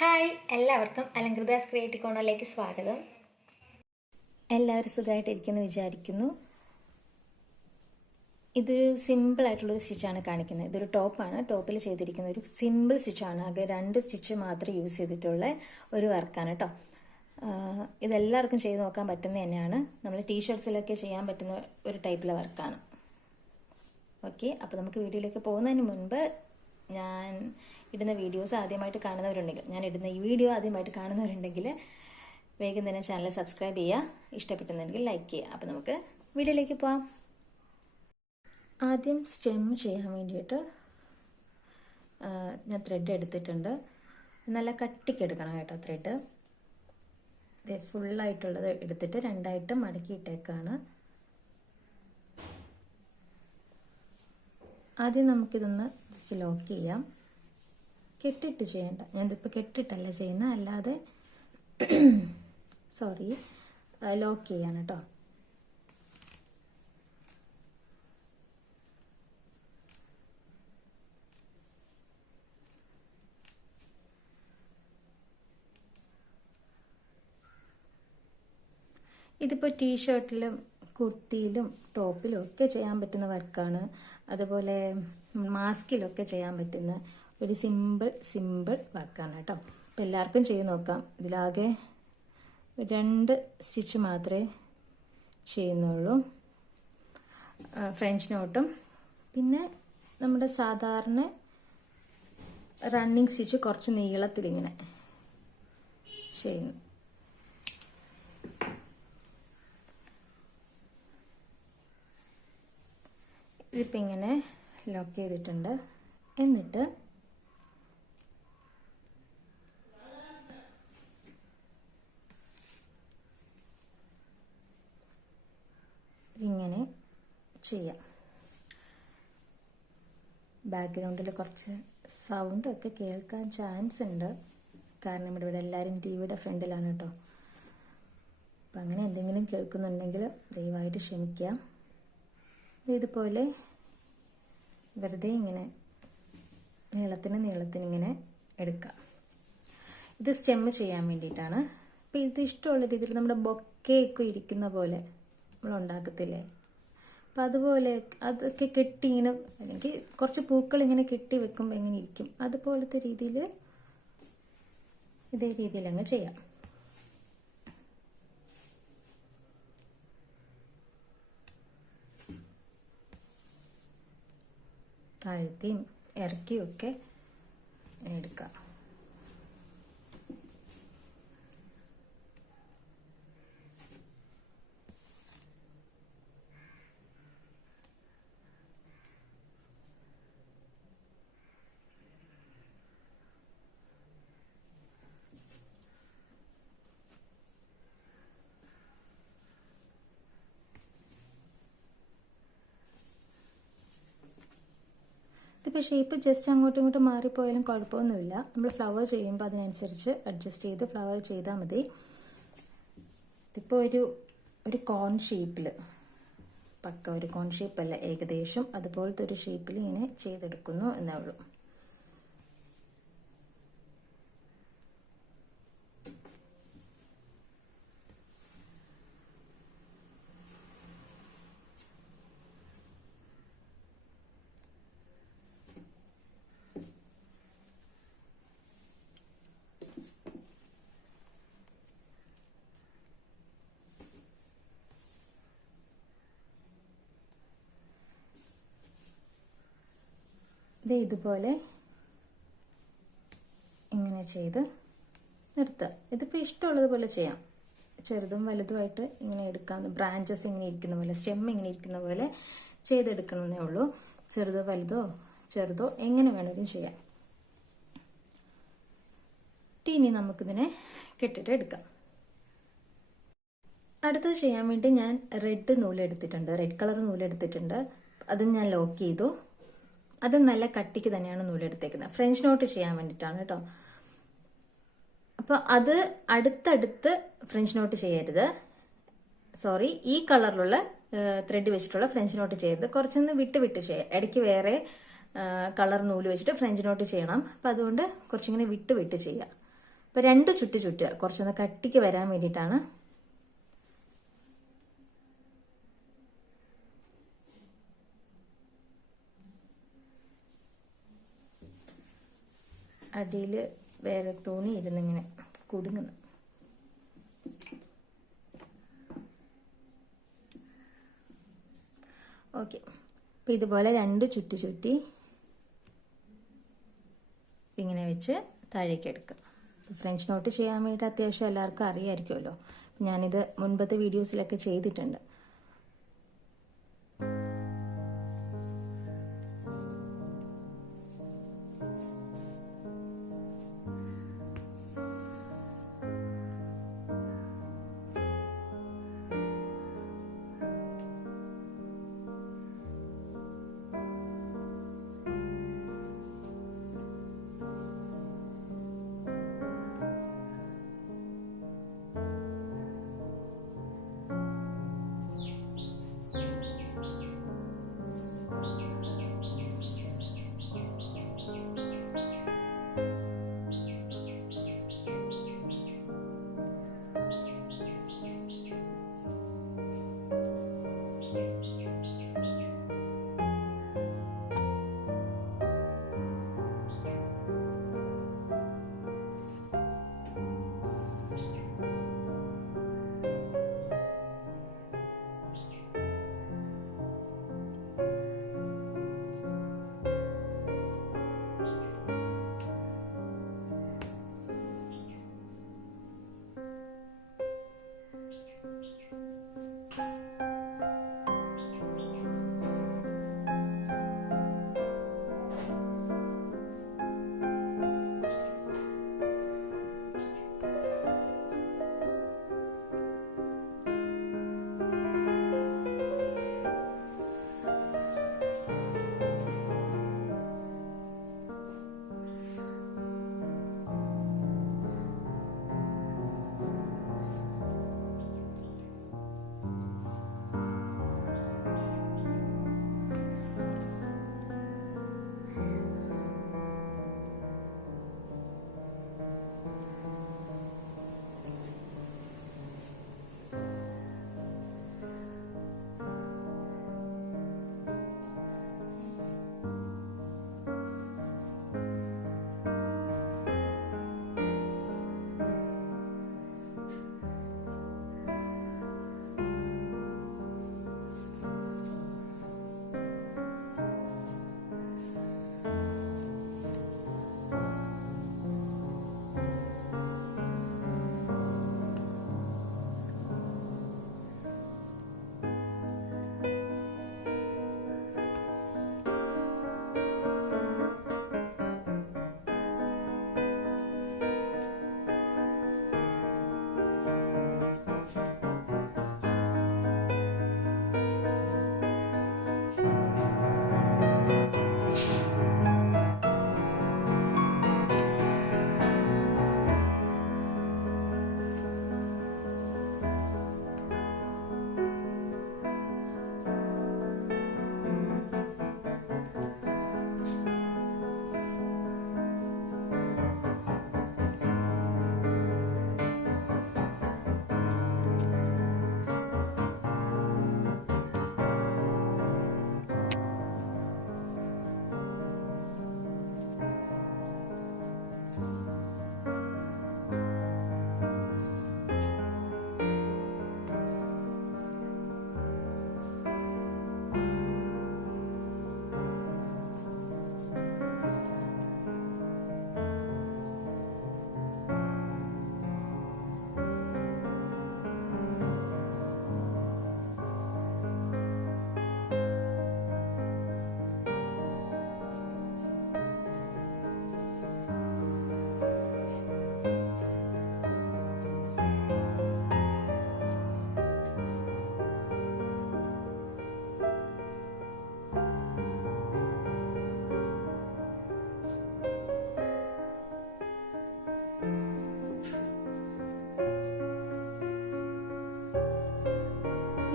Hi, എല്ലാവർക്കും അലങ്കൃതാസ് creative കോർണറിലേക്ക് സ്വാഗതം. എല്ലാവരും സുഖമായിട്ടിരിക്കുന്നു വിചാരിക്കുന്നു. ഇതൊരു സിമ്പിളായിട്ടുള്ളൊരു സ്റ്റിച്ചാണ് കാണിക്കുന്നത്. ഇതൊരു ടോപ്പാണ്. ടോപ്പിൽ ചെയ്തിരിക്കുന്ന ഒരു സിമ്പിൾ സ്റ്റിച്ചാണ്. ആകെ 2 സ്റ്റിച്ച് മാത്രമേ യൂസ് ചെയ്തിട്ടുള്ള ഒരു വർക്കാണ് കേട്ടോ. ഇതെല്ലാവർക്കും ചെയ്ത് നോക്കാൻ പറ്റുന്ന തന്നെയാണ്. നമ്മൾ ടീഷർട്സിലൊക്കെ ചെയ്യാൻ പറ്റുന്ന ഒരു ടൈപ്പിലെ വർക്കാണ്. ഓക്കെ, അപ്പോൾ നമുക്ക് വീഡിയോയിലേക്ക് പോകുന്നതിന് മുൻപ് ഞാൻ ഇടുന്ന വീഡിയോസ് ആദ്യമായിട്ട് കാണുന്നവരുണ്ടെങ്കിൽ, ഞാൻ ഇടുന്ന ഈ വീഡിയോ ആദ്യമായിട്ട് കാണുന്നവരുണ്ടെങ്കിൽ വേഗം തന്നെ ചാനൽ സബ്സ്ക്രൈബ് ചെയ്യുക, ഇഷ്ടപ്പെട്ടുന്നെങ്കിൽ ലൈക്ക് ചെയ്യുക. അപ്പോൾ നമുക്ക് വീഡിയോയിലേക്ക് പോവാം. ആദ്യം സ്റ്റെം ചെയ്യാൻ വേണ്ടിയിട്ട് ഞാൻ ത്രെഡ് എടുത്തിട്ടുണ്ട്. നല്ല കട്ടിക്ക് എടുക്കണം കേട്ടോ ത്രെഡ്. ഇത് ഫുള്ളായിട്ടുള്ളത് എടുത്തിട്ട് 2ആയിട്ട് മടക്കിയിട്ടേക്കാണ്. ആദ്യം നമുക്കിതൊന്ന് ജസ്റ്റ് ലോക്ക് ചെയ്യാം. കെട്ടിട്ട് ചെയ്യണ്ട, ഞാനിതിപ്പോൾ കെട്ടിട്ടല്ല ചെയ്യുന്നത്, അല്ലാതെ ലോക്ക് ചെയ്യാണ് കേട്ടോ. ഇതിപ്പോൾ ടീഷർട്ടിലും കുർത്തിയിലും ടോപ്പിലും ഒക്കെ ചെയ്യാൻ പറ്റുന്ന വർക്കാണ്. അതുപോലെ മാസ്കിലൊക്കെ ചെയ്യാൻ പറ്റുന്ന ഒരു സിമ്പിൾ വർക്കാണ് കേട്ടോ. അപ്പോൾ എല്ലാവർക്കും ചെയ്ത് നോക്കാം. ഇതിലാകെ 2 സ്റ്റിച്ച് മാത്രമേ ചെയ്യുന്നുള്ളൂ. ഫ്രഞ്ച് നോട്ടും പിന്നെ നമ്മുടെ സാധാരണ റണ്ണിങ് സ്റ്റിച്ച് കുറച്ച് നീളത്തിലിങ്ങനെ ചെയ്യുന്നു. ഇതിപ്പോൾ ഇങ്ങനെ ലോക്ക് ചെയ്തിട്ടുണ്ട്. എന്നിട്ട് ഇങ്ങനെ ചെയ്യാം. ബാക്ക്ഗ്രൗണ്ടിൽ കുറച്ച് സൗണ്ടൊക്കെ കേൾക്കാൻ ചാൻസ് ഉണ്ട്, കാരണം ഇവിടെ എല്ലാവരും ടിവിയുടെ ഫ്രണ്ടിലാണ് കേട്ടോ. അപ്പം അങ്ങനെ എന്തെങ്കിലും കേൾക്കുന്നുണ്ടെങ്കിൽ ദയവായിട്ട് ക്ഷമിക്കുക. ഇതുപോലെ വെറുതെ ഇങ്ങനെ നീളത്തിന് ഇങ്ങനെ എടുക്കാം. ഇത് സ്റ്റെം ചെയ്യാൻ വേണ്ടിയിട്ടാണ്. അപ്പോൾ ഇത് ഇഷ്ടമുള്ള രീതിയിൽ നമ്മുടെ ബൊക്കെയൊക്കെ ഇരിക്കുന്ന പോലെ നമ്മൾ ഉണ്ടാക്കത്തില്ലേ, അപ്പം അതുപോലെ അതൊക്കെ കെട്ടി ഇങ്ങനെ, അല്ലെങ്കിൽ കുറച്ച് പൂക്കൾ ഇങ്ങനെ കെട്ടി വെക്കുമ്പോൾ എങ്ങനെ ഇരിക്കും, അതുപോലത്തെ രീതിയിൽ ഇതേ രീതിയിൽ അങ്ങ് ചെയ്യാം. താഴ്ത്തിയും ഇറക്കിയും ഒക്കെ എടുക്കാം. ഇതിപ്പോൾ ഷേപ്പ് ജസ്റ്റ് അങ്ങോട്ടും ഇങ്ങോട്ടും മാറിപ്പോയാലും കുഴപ്പമൊന്നുമില്ല. നമ്മൾ ഫ്ലവർ ചെയ്യുമ്പോൾ അതിനനുസരിച്ച് അഡ്ജസ്റ്റ് ചെയ്ത് ഫ്ലവർ ചെയ്താൽ മതി. ഇതിപ്പോൾ ഒരു കോൺ ഷേപ്പിൽ, പക്ക ഒരു കോൺ ഷേപ്പല്ല, ഏകദേശം അതുപോലത്തെ ഒരു ഷേപ്പിൽ ഇങ്ങനെ ചെയ്തെടുക്കുന്നു എന്നേ ഉള്ളൂ. ഇതുപോലെ ഇങ്ങനെ ചെയ്ത് നിർത്തുക. ഇതിപ്പോൾ ഇഷ്ടമുള്ളതുപോലെ ചെയ്യാം, ചെറുതും വലുതുമായിട്ട് ഇങ്ങനെ എടുക്കാം. ബ്രാഞ്ചസ് ഇങ്ങനെ ഇരിക്കുന്ന പോലെ, സ്റ്റെം ഇങ്ങനെ ഇരിക്കുന്ന പോലെ ചെയ്തെടുക്കണമെന്നേ ഉള്ളൂ. ചെറുതോ ചെറുതോ എങ്ങനെ വേണമെങ്കിലും ചെയ്യാം. ഇനി നമുക്കിതിനെ കെട്ടിട്ട് എടുക്കാം. അടുത്തത് ചെയ്യാൻ വേണ്ടി ഞാൻ റെഡ് നൂലെടുത്തിട്ടുണ്ട്, റെഡ് കളർ നൂലെടുത്തിട്ടുണ്ട്. അതും ഞാൻ ലോക്ക് ചെയ്തു. അത് നല്ല കട്ടിക്ക് തന്നെയാണ് നൂലെടുത്തേക്കുന്നത്. ഫ്രഞ്ച് നോട്ട് ചെയ്യാൻ വേണ്ടിയിട്ടാണ് കേട്ടോ. അപ്പോൾ അത് അടുത്തടുത്ത് ഫ്രഞ്ച് നോട്ട് ചെയ്യരുത്. ഈ കളറിലുള്ള ത്രെഡ് വെച്ചിട്ടുള്ള ഫ്രഞ്ച് നോട്ട് ചെയ്യരുത്. കുറച്ചൊന്ന് വിട്ട് ചെയ്യാം. ഇടയ്ക്ക് വേറെ കളർ നൂല് വെച്ചിട്ട് ഫ്രഞ്ച് നോട്ട് ചെയ്യണം. അപ്പം അതുകൊണ്ട് കുറച്ചിങ്ങനെ വിട്ട് ചെയ്യാം. അപ്പോൾ 2 ചുറ്റ് ചുറ്റുക, കുറച്ചൊന്ന് കട്ടിക്ക് വരാൻ വേണ്ടിയിട്ടാണ്. അടിയിൽ വേറെ തുണി ഇരുന്നിങ്ങനെ കുടുങ്ങുന്നു. ഓക്കെ, അപ്പോൾ ഇതുപോലെ 2 ചുറ്റി ചുറ്റി ഇങ്ങനെ വെച്ച് താഴേക്ക് എടുക്കുക. ഫ്രഞ്ച് നോട്ട് ചെയ്യാൻ വേണ്ടിയിട്ട് അത്യാവശ്യം എല്ലാവർക്കും അറിയാമായിരിക്കുമല്ലോ. ഞാനിത് മുൻപത്തെ വീഡിയോസിലൊക്കെ ചെയ്തിട്ടുണ്ട്.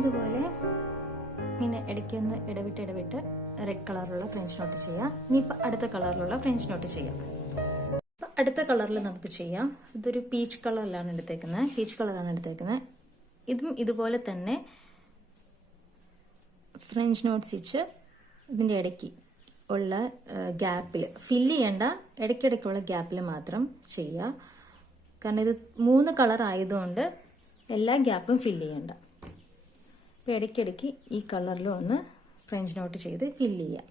ഇതുപോലെ ഇങ്ങനെ ഇടയ്ക്കൊന്ന് ഇടവിട്ട് റെഡ് കളറിലുള്ള ഫ്രഞ്ച് നോട്ട് ചെയ്യാം. ഇനിയിപ്പോൾ അടുത്ത കളറിലുള്ള ഫ്രഞ്ച് നോട്ട് ചെയ്യാം. അടുത്ത കളറിൽ നമുക്ക് ചെയ്യാം. ഇതൊരു പീച്ച് കളറിലാണ് എടുത്തേക്കുന്നത്. ഇതും ഇതുപോലെ തന്നെ ഫ്രഞ്ച് നോട്ട് സ്റ്റിച്ച് ഇതിൻ്റെ ഇടയ്ക്ക് ഉള്ള ഗ്യാപ്പിൽ ഫില്ല് ചെയ്യേണ്ട, ഇടയ്ക്കിടയ്ക്കുള്ള ഗ്യാപ്പിൽ മാത്രം ചെയ്യുക. കാരണം ഇത് 3 കളർ ആയതുകൊണ്ട് എല്ലാ ഗ്യാപ്പും ഫില്ല് ചെയ്യണ്ട. അപ്പോൾ ഇടയ്ക്കിടയ്ക്ക് ഈ കളറിൽ ഒന്ന് ഫ്രഞ്ച് നോട്ട് ചെയ്ത് ഫില്ല് ചെയ്യുക.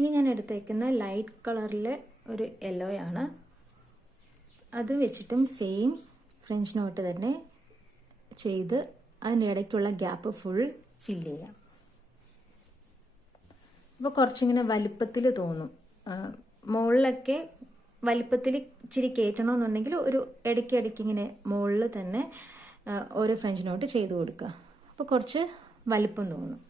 ഇനി ഞാൻ എടുത്തേക്കുന്ന ലൈറ്റ് കളറിലെ ഒരു യെല്ലോയാണ്. അത് വെച്ചിട്ടും സെയിം ഫ്രഞ്ച് നോട്ട് തന്നെ ചെയ്ത് അതിൻ്റെ ഇടയ്ക്കുള്ള ഗ്യാപ്പ് ഫുൾ ഫില്ല് ചെയ്യാം. അപ്പോൾ കുറച്ചിങ്ങനെ വലിപ്പത്തിൽ തോന്നും. മുകളിലൊക്കെ വലിപ്പത്തിൽ ഇച്ചിരി കയറ്റണമെന്നുണ്ടെങ്കിൽ ഒരു ഇടയ്ക്ക് ഇങ്ങനെ മുകളിൽ തന്നെ ഓരോ ഫ്രഞ്ച് നോട്ട് ചെയ്ത് കൊടുക്കുക. അപ്പോൾ കുറച്ച് വലിപ്പം തോന്നും.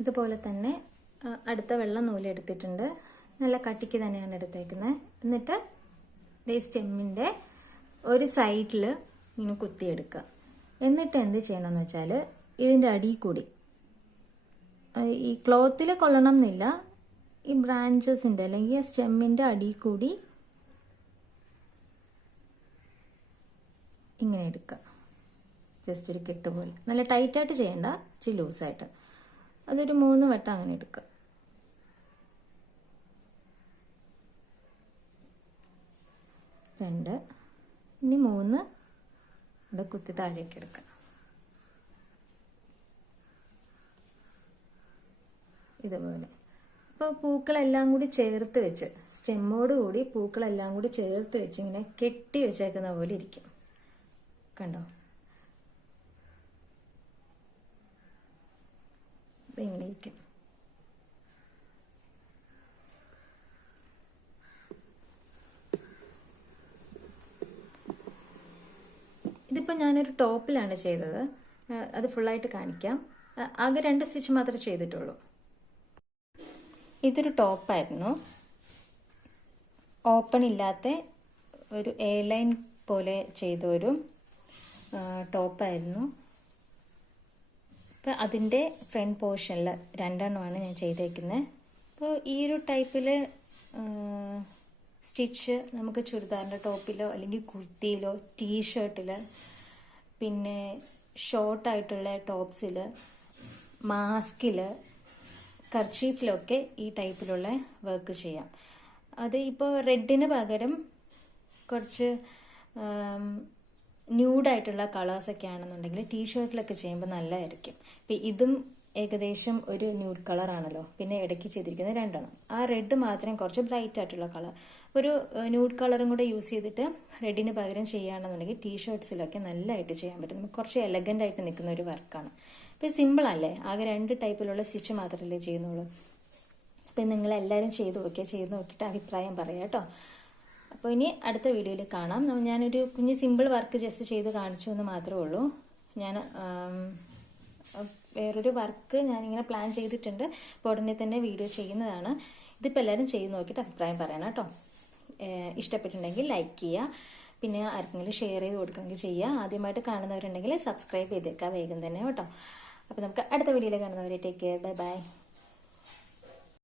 അതുപോലെ തന്നെ അടുത്ത വെള്ള നൂല് എടുത്തിട്ടുണ്ട്. നല്ല കട്ടിക്ക് തന്നെയാണ് എടുത്തേക്കുന്നത്. എന്നിട്ട് ഈ സ്റ്റെമ്മിൻ്റെ ഒരു സൈഡിൽ ഇങ്ങനെ കുത്തിയെടുക്കുക. എന്നിട്ട് എന്ത് ചെയ്യണമെന്ന് വെച്ചാൽ ഇതിൻ്റെ അടിയിൽ കൂടി, ഈ ക്ലോത്തിൽ കൊള്ളണം എന്നില്ല, ഈ ബ്രാഞ്ചസിൻ്റെ അല്ലെങ്കിൽ സ്റ്റെമ്മിൻ്റെ അടിയിൽ കൂടി ഇങ്ങനെ എടുക്കുക. ജസ്റ്റ് ഒരു കെട്ട് പോലെ, നല്ല ടൈറ്റായിട്ട് ചെയ്യണ്ട, ഇച്ചിരി ലൂസായിട്ട്. അതൊരു 3 വട്ടം അങ്ങനെ എടുക്കുക. രണ്ട്, ഇനി 3 ഇവിടെ കുത്തി താഴേക്ക് എടുക്കുക. ഇതുപോലെ. അപ്പോൾ പൂക്കളെല്ലാം കൂടി ചേർത്ത് വെച്ച്, സ്റ്റെമ്മോട് കൂടി പൂക്കളെല്ലാം കൂടി ചേർത്ത് വെച്ച് ഇങ്ങനെ കെട്ടി വെച്ചേക്കുന്ന പോലെ ഇരിക്കും. കണ്ടോ? ഇങ്ങനെ ഇരിക്കും. ഇതിപ്പോൾ ഞാനൊരു ടോപ്പിലാണ് ചെയ്തത്. അത് ഫുള്ളായിട്ട് കാണിക്കാം. ആകെ 2 സ്റ്റിച്ച് മാത്രമേ ചെയ്തിട്ടുള്ളൂ. ഇതൊരു ടോപ്പായിരുന്നു. ഓപ്പൺ ഇല്ലാത്ത ഒരു എയർലൈൻ പോലെ ചെയ്ത ഒരു ടോപ്പായിരുന്നു. അപ്പോൾ അതിൻ്റെ ഫ്രണ്ട് പോർഷനിൽ 2 എണ്ണമാണ് ഞാൻ ചെയ്തേക്കുന്നത്. അപ്പോൾ ഈ ഒരു ടൈപ്പിൽ സ്റ്റിച്ച് നമുക്ക് ചുരിദാറിൻ്റെ ടോപ്പിലോ അല്ലെങ്കിൽ കുർത്തിയിലോ ടീഷർട്ടിൽ പിന്നെ ഷോർട്ടായിട്ടുള്ള ടോപ്സിൽ മാസ്കിൽ കർച്ചീഫിലൊക്കെ ഈ ടൈപ്പിലുള്ള വർക്ക് ചെയ്യാം. അത് ഇപ്പോൾ റെഡിന് പകരം കുറച്ച് ന്യൂഡായിട്ടുള്ള കളേഴ്സൊക്കെ ആണെന്നുണ്ടെങ്കിൽ ടീഷർട്ടിലൊക്കെ ചെയ്യുമ്പോൾ നല്ലതായിരിക്കും. ഇപ്പം ഇതും ഏകദേശം ഒരു ന്യൂഡ് കളറാണല്ലോ, പിന്നെ ഇടയ്ക്ക് ചെയ്തിരിക്കുന്നത് 2 എണ്ണം. ആ റെഡ് മാത്രം കുറച്ച് ബ്രൈറ്റ് ആയിട്ടുള്ള കളർ, ഒരു ന്യൂഡ് കളറും കൂടെ യൂസ് ചെയ്തിട്ട് റെഡിന് പകരം ചെയ്യുകയാണെന്നുണ്ടെങ്കിൽ ടീഷർട്ട്സിലൊക്കെ നല്ലതായിട്ട് ചെയ്യാൻ പറ്റും. നമുക്ക് കുറച്ച് എലഗൻ്റ് ആയിട്ട് നിൽക്കുന്ന ഒരു വർക്കാണ്. ഇപ്പം സിമ്പിളല്ലേ, ആകെ 2 ടൈപ്പിലുള്ള സ്റ്റിച്ച് മാത്രമല്ലേ ചെയ്യുന്നുള്ളൂ. അപ്പം നിങ്ങളെല്ലാവരും ചെയ്ത് നോക്കിയിട്ട് അഭിപ്രായം പറയാം കേട്ടോ. അപ്പോൾ ഇനി അടുത്ത വീഡിയോയിൽ കാണാം. ഞാനൊരു കുഞ്ഞ് സിമ്പിൾ വർക്ക് ജസ്റ്റ് ചെയ്ത് കാണിച്ചു എന്ന് മാത്രമേ ഉള്ളൂ. ഞാൻ വേറൊരു വർക്ക് ഞാനിങ്ങനെ പ്ലാൻ ചെയ്തിട്ടുണ്ട്. അപ്പോൾ ഉടനെ തന്നെ വീഡിയോ ചെയ്യുന്നതാണ്. ഇതിപ്പോൾ എല്ലാവരും ചെയ്ത് നോക്കിയിട്ട് അഭിപ്രായം പറയണം കേട്ടോ. ഇഷ്ടപ്പെട്ടിട്ടുണ്ടെങ്കിൽ ലൈക്ക് ചെയ്യുക, പിന്നെ ആർക്കെങ്കിലും ഷെയർ ചെയ്ത് കൊടുക്കണമെങ്കിൽ ചെയ്യുക. ആദ്യമായിട്ട് കാണുന്നവരുണ്ടെങ്കിൽ സബ്സ്ക്രൈബ് ചെയ്തേക്കുക വേഗം തന്നെ കേട്ടോ. അപ്പോൾ നമുക്ക് അടുത്ത വീഡിയോയിൽ കാണുന്നവരെ ടേക്ക് കെയർ, ബൈ ബൈ.